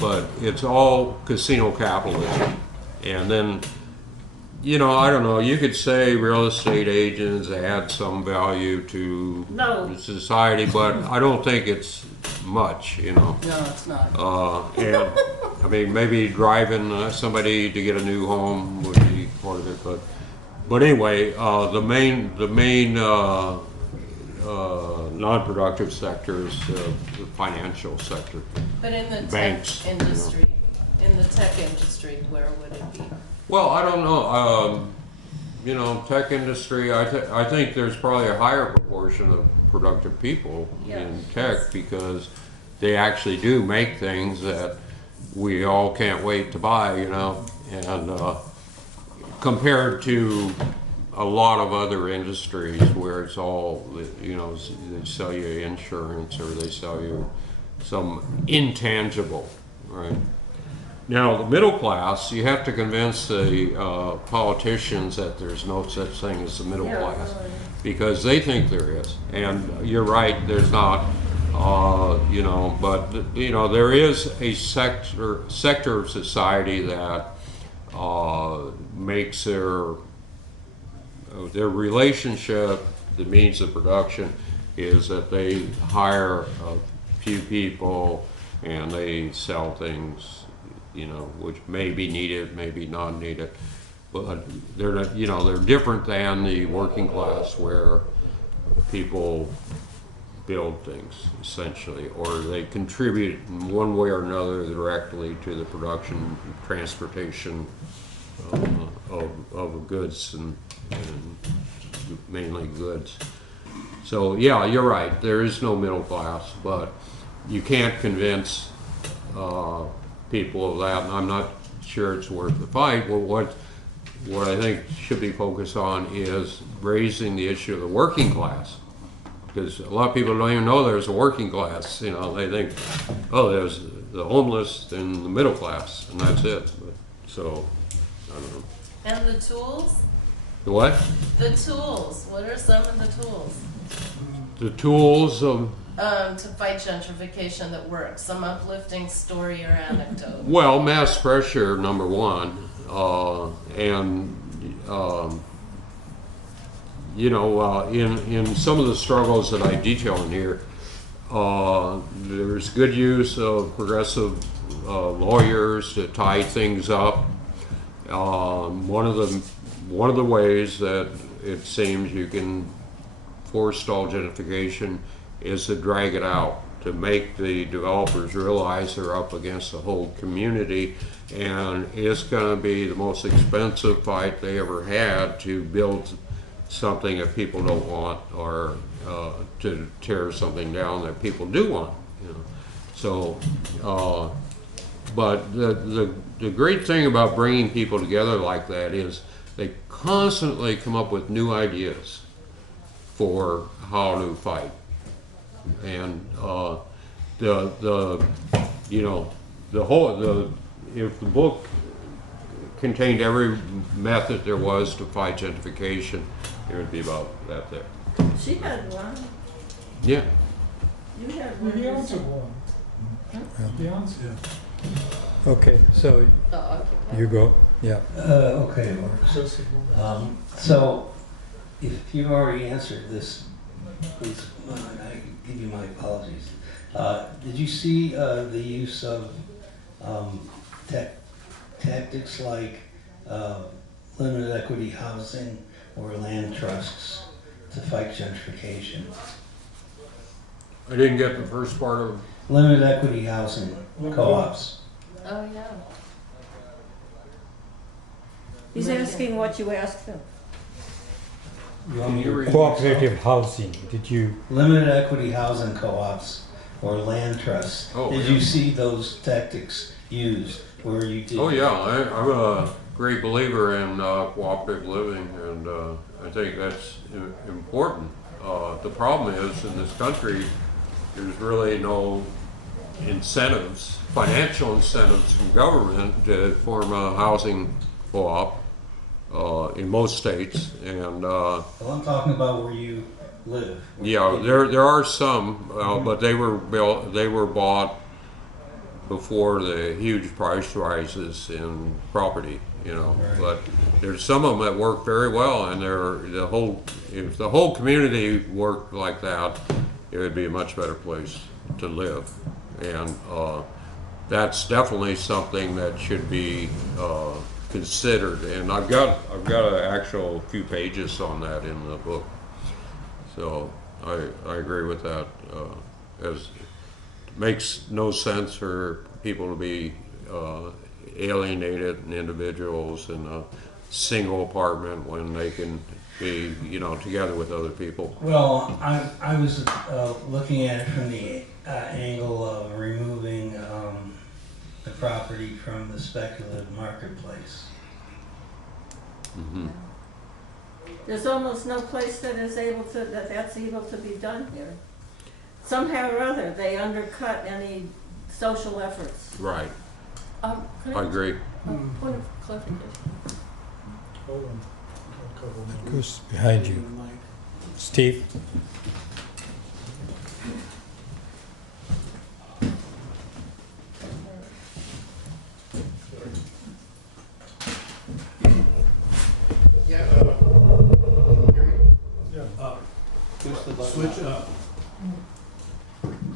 but it's all casino capitalism. And then, you know, I don't know, you could say real estate agents add some value to society, but I don't think it's much, you know. No, it's not. And I mean, maybe driving somebody to get a new home would be part of it, but anyway, the main non-productive sector is the financial sector. But in the Banks, tech industry, in the tech industry, where would it be? Well, I don't know. You know, tech industry, I think there's probably a higher proportion of productive people in tech because they actually do make things that we all can't wait to buy, you know, and compared to a lot of other industries where it's all, you know, they sell you insurance or they sell you some intangible, right? Now, the middle class, you have to convince the politicians that there's no such thing as the middle class because they think there is. And you're right, there's not, you know, but, you know, there is a sector of society that makes their relationship, the means of production, is that they hire a few people and they sell things, you know, which may be needed, maybe not needed, but they're not, you know, they're different than the working class where people build things essentially, or they contribute in one way or another directly to the production, transportation of goods and mainly goods. So yeah, you're right. There is no middle class, but you can't convince people of that, and I'm not sure it's worth the fight. Well, what I think should be focused on is raising the issue of the working class, because a lot of people don't even know there's a working class. You know, they think, oh, there's the homeless and the middle class, and that's it. But, so, I don't know. And the tools? The what? The tools. What are some of the tools? The tools of... to fight gentrification that works. Some uplifting story or anecdote. Well, mass pressure, number one. You know, in some of the struggles that I detail in here, there's good use of progressive lawyers to tie things up. One of the ways that it seems you can forestall gentrification is to drag it out, to make the developers realize they're up against the whole community, and it's going to be the most expensive fight they ever had to build something that people don't want, or to tear something down that people do want. You know? So, but the great thing about bringing people together like that is they constantly come up with new ideas for how to fight. And you know, if the book contained every method there was to fight gentrification, it would be about that there. She had one. Yeah. You had Well, one. he answered one. The answer. Okay, so you go. Yeah. Okay, so if you've already answered this, please, I give you my apologies. Did you see the use of tactics like limited equity housing or land trusts to fight gentrification? I didn't get the first part of Limited equity housing co-ops. Oh, yeah. He's asking what you asked him. You want me to read? Cooperative housing. Did you? Limited equity housing co-ops or land trusts. Oh, Did yeah. you see those tactics used where you did? Oh yeah, I'm a great believer in cooperative living, and I think that's important. The problem is, in this country, there's really no incentives, financial incentives from government to form a housing co-op in most states, and Well, I'm talking about where you live. yeah, there are some, but they were bought before the huge price rises in property, you know. Right. But there's some of them that work very well, and if the whole community worked like that, it would be a much better place to live. And that's definitely something that should be considered. And I've got an actual few pages on that in the book. So I agree with that. As makes no sense for people to be alienated and individuals in a single apartment when they can be, you know, together with other people. Well, I was looking at it from the angle of removing the property from the speculative marketplace. Mm-hmm. There's almost no place that's able to be done here. Somehow or other, they undercut any social efforts. Right. Could I agree. Point of clarification. Hold on. A couple more. Who's behind you? Steve? Push the button. Switch up.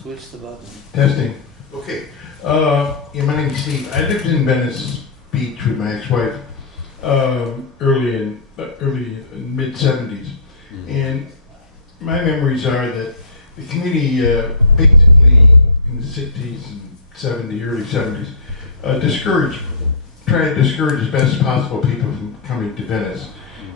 Switch the button. Testing. Okay. Yeah, my name's Steve. I lived in Venice Beach with my ex-wife early in mid '70s, and my memories are that the community basically in the '60s and early '70s tried to discourage as best as possible people from coming to Venice.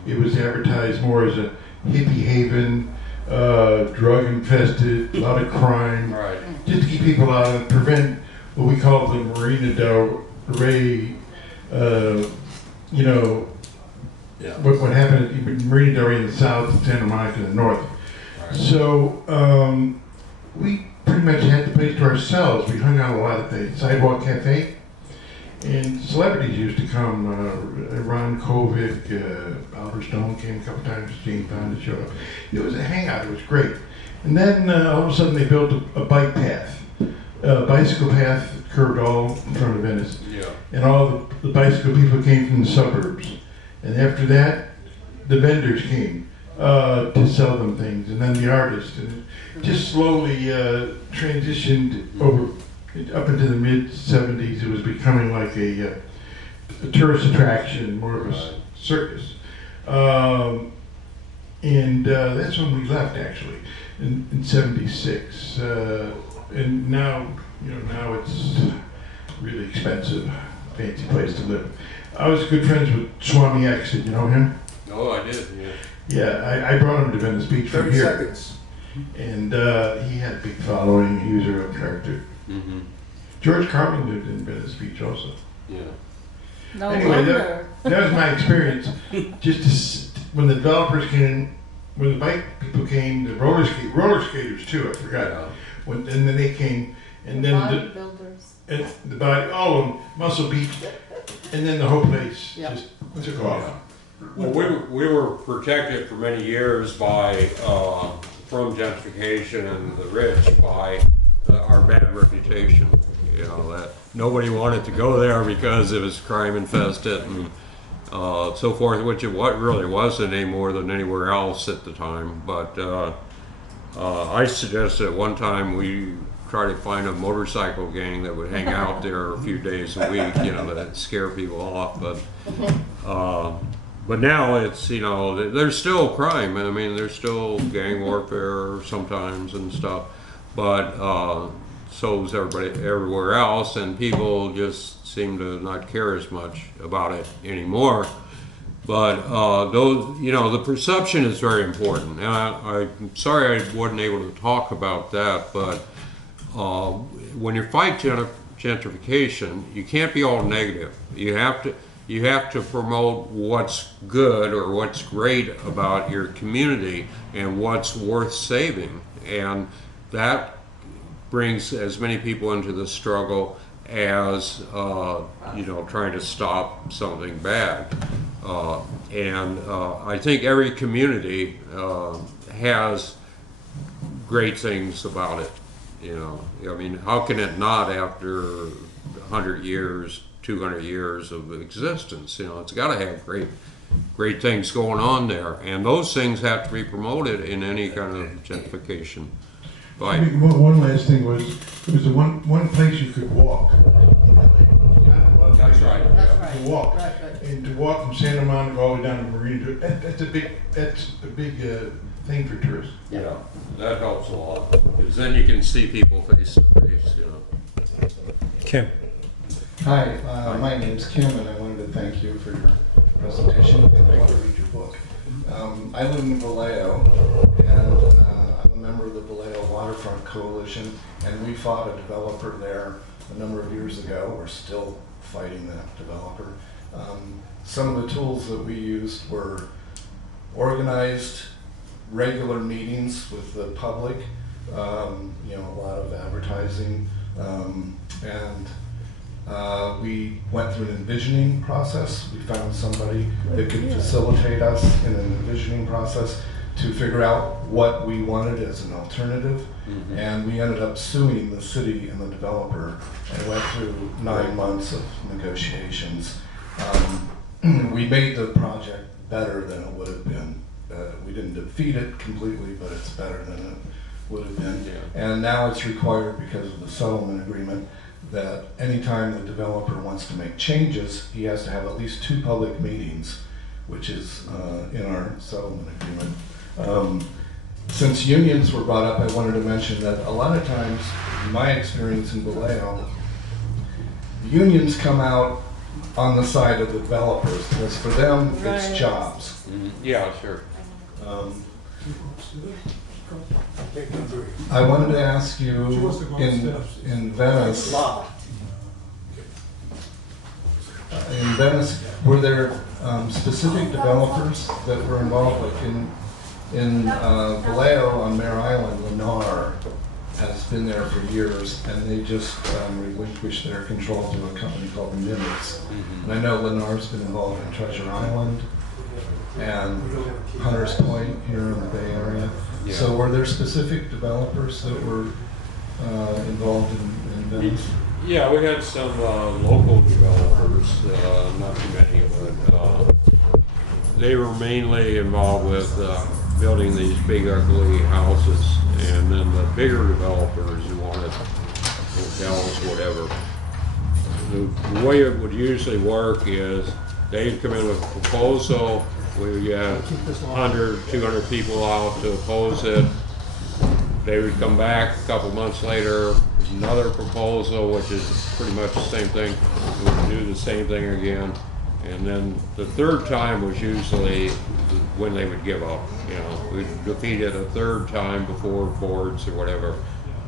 It was advertised more as a hippie haven, drug infested, a lot of crime, Right. just to keep people out and prevent what we call the Marina del Rey, you know, Yeah. what happened at Marina del Rey in the south and Santa Monica in the north. Right. So we pretty much had the place to ourselves. We hung out a lot at the Sidewalk Cafe, and celebrities used to come. Ron Kovic, Oliver Stone came a couple times, Jane Fonda showed up. It was a hangout, it was great. And then all of a sudden they built a bike path, a bicycle path that curved all in front of Venice. Yeah. And all the bicycle people came from the suburbs. And after that, the vendors came to sell them things, and then the artists. And it just slowly transitioned over up into the mid '70s. It was becoming like a tourist attraction, more of a circus. And that's when we left, actually, in '76. And now, you know, now it's really expensive, fancy place to live. I was good friends with Swami X. Did you know him? Oh, I did. Yeah. Yeah, I brought him to Venice Beach from 30 here. seconds. And he had a big following. He was a real character. Mm-hmm. George Carlin lived in Venice Beach also. Yeah. No Anyway, wonder. that was my experience. When the developers came, when the bike people came, the roller skaters too, I forgot. Yeah. And then they came, and then Bodybuilders. all of them, Muscle Beach, and then the whole place Yep. just took off. Well, we were protected for many years by from gentrification and the rich by our bad reputation. You know, that nobody wanted to go there because it was crime infested and so forth, which it really wasn't any more than anywhere else at the time. But I suggested at one time we try to find a motorcycle gang that would hang out there a few days a week, you know, to scare people off. But now it's, you know, there's still crime. I mean, there's still gang warfare sometimes and stuff. But so is everybody everywhere else, and people just seem to not care as much about it anymore. But those, you know, the perception is very important. And I'm sorry I wasn't able to talk about that, but when you fight gentrification, you can't be all negative. You have to promote what's good or what's great about your community and what's worth saving, and that brings as many people into the struggle as you know, trying to stop something bad. I think every community has great things about it. You know, I mean, how can it not after 100 years, 200 years of existence. You know, it's got to have great things going on there, and those things have to be promoted in any kind of gentrification. I mean, one last thing was, it was the one place you could walk. That's right. That's right. To walk. Right. And to walk from Santa Monica all the way down to Marina, that's a big thing for tourists. Yeah, that helps a lot, because then you can see people face to face, you know. Kim. Hi, my name's Kim, and I wanted to thank you for your presentation, and I want to read your book. I live in Vallejo, and I'm a member of the Vallejo Waterfront Coalition, and we fought a developer there a number of years ago. We're still fighting that developer. Some of the tools that we used were organized regular meetings with the public, you know, a lot of advertising, and we went through an envisioning process. We found somebody that could facilitate us in an envisioning process to figure out what we wanted as an alternative. And we ended up suing the city and the developer and went through 9 months of negotiations. We made the project better than it would have been. We didn't defeat it completely, but it's better than it would have been. Yeah. And now it's required, because of the settlement agreement, that anytime the developer wants to make changes, he has to have at least 2 public meetings, which is in our settlement agreement. Since unions were brought up, I wanted to mention that a lot of times, in my experience in Vallejo, unions come out on the side of the developers, because for them, it's jobs. Yeah, sure. I wanted to ask you, in Venice, were there specific developers that were involved? Like in Vallejo on Mare Island, Lennar has been there for years, and they just relinquished their control to a company called Nimitz. And I know Lennar's been involved in Treasure Island and Hunters Point here in the Bay Area. Yeah. So were there specific developers that were involved in Venice? Yeah, we had some local developers, not too many, but they were mainly involved with building these big ugly houses, and then the bigger developers who wanted hotels, whatever. The way it would usually work is they'd come in with a proposal. We get 100, 200 people out to oppose it. They would come back a couple months later, another proposal, which is pretty much the same thing. We would do the same thing again. And then the third time was usually when they would give up. You know, we'd defeat it a third time before boards or whatever.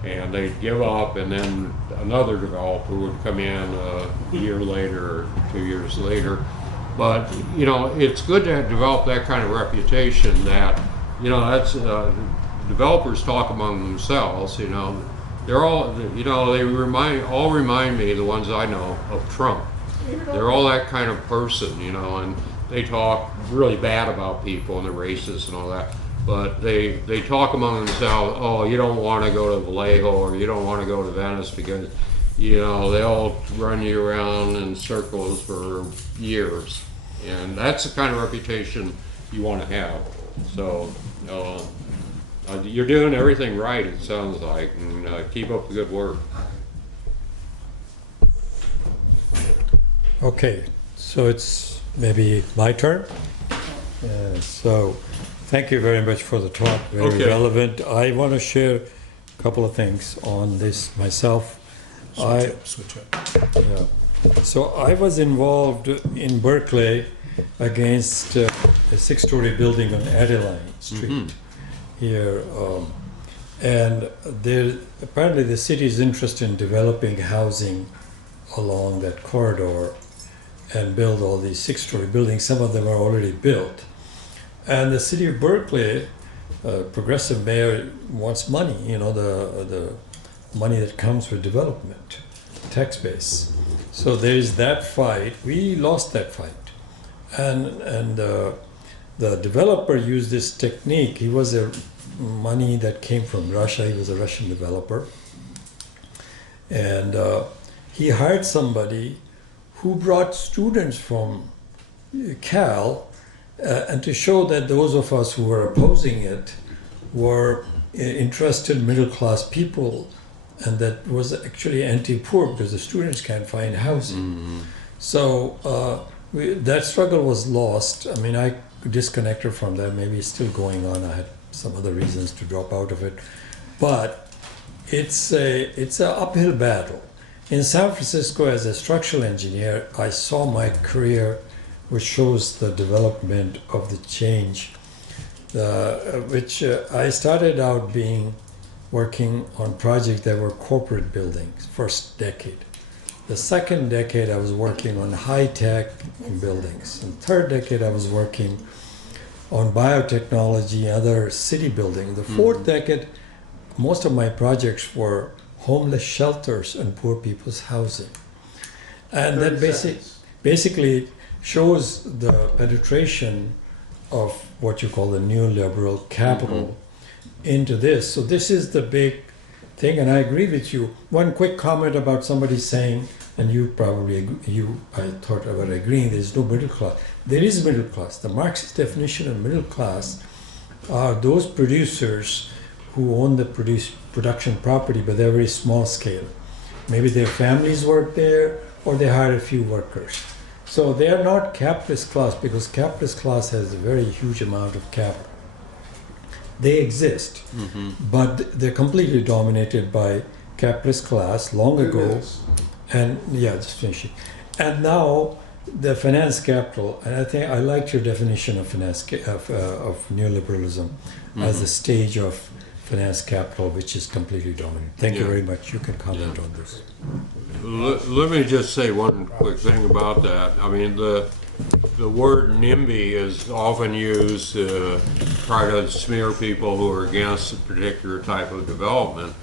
And they'd give up, and then another developer would come in a year later or 2 years later. But, you know, it's good to develop that kind of reputation that, you know, that's, developers talk among themselves, you know. They're all, you know, they remind me, the ones I know, of Trump. They're all that kind of person, you know, and they talk really bad about people and they're racist and all that. But they talk among themselves, oh, you don't want to go to Vallejo or you don't want to go to Venice because, you know, they'll run you around in circles for years. And that's the kind of reputation you want to have. So, you're doing everything right, it sounds like, and keep up the good work. Okay, so it's maybe my turn. So thank you very much for the talk, very relevant. I want to share a couple of things on this myself. Switch up. Yeah. So I was involved in Berkeley against a 6-story building on Adeline Street here. And there, apparently the city is interested in developing housing along that corridor and build all these 6-story buildings. Some of them are already built. And the city of Berkeley, progressive mayor wants money, you know, the money that comes with development, tax base. So there's that fight. We lost that fight. And the developer used this technique. He was money that came from Russia. He was a Russian developer. And he hired somebody who brought students from Cal, and to show that those of us who were opposing it were interested middle-class people, and that was actually anti-poor because the students can't find housing. So that struggle was lost. I mean, I disconnected from that. Maybe it's still going on. I had some other reasons to drop out of it, but it's an uphill battle. In San Francisco, as a structural engineer, I saw my career, which shows the development of the change, which I started out working on projects that were corporate buildings, first decade. The second decade, I was working on high-tech buildings. In the third decade, I was working on biotechnology, other city buildings. The fourth decade, most of my projects were homeless shelters and poor people's housing. And that basically shows the penetration of what you call the neoliberal capital into this. So this is the big thing, and I agree with you. One quick comment about somebody saying, and you probably, I thought about agreeing, there's no middle class. There is middle class. The Marxist definition of middle class are those producers who own the production property, but they're very small scale. Maybe their families work there, or they hire a few workers. So they are not capitalist class, because capitalist class has a very huge amount of capital. They exist, but they're completely dominated by capitalist class long ago. And yeah, just finishing. And now the finance capital, and I think I liked your definition of of neoliberalism as a stage of finance capital, which is completely dominant. Thank you very much. You can comment on this. Let me just say one quick thing about that. I mean, the word NIMBY is often used to try to smear people who are against a particular type of development.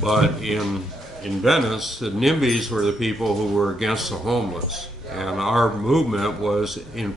But in Venice, the NIMBYs were the people who were against the homeless. And our movement was in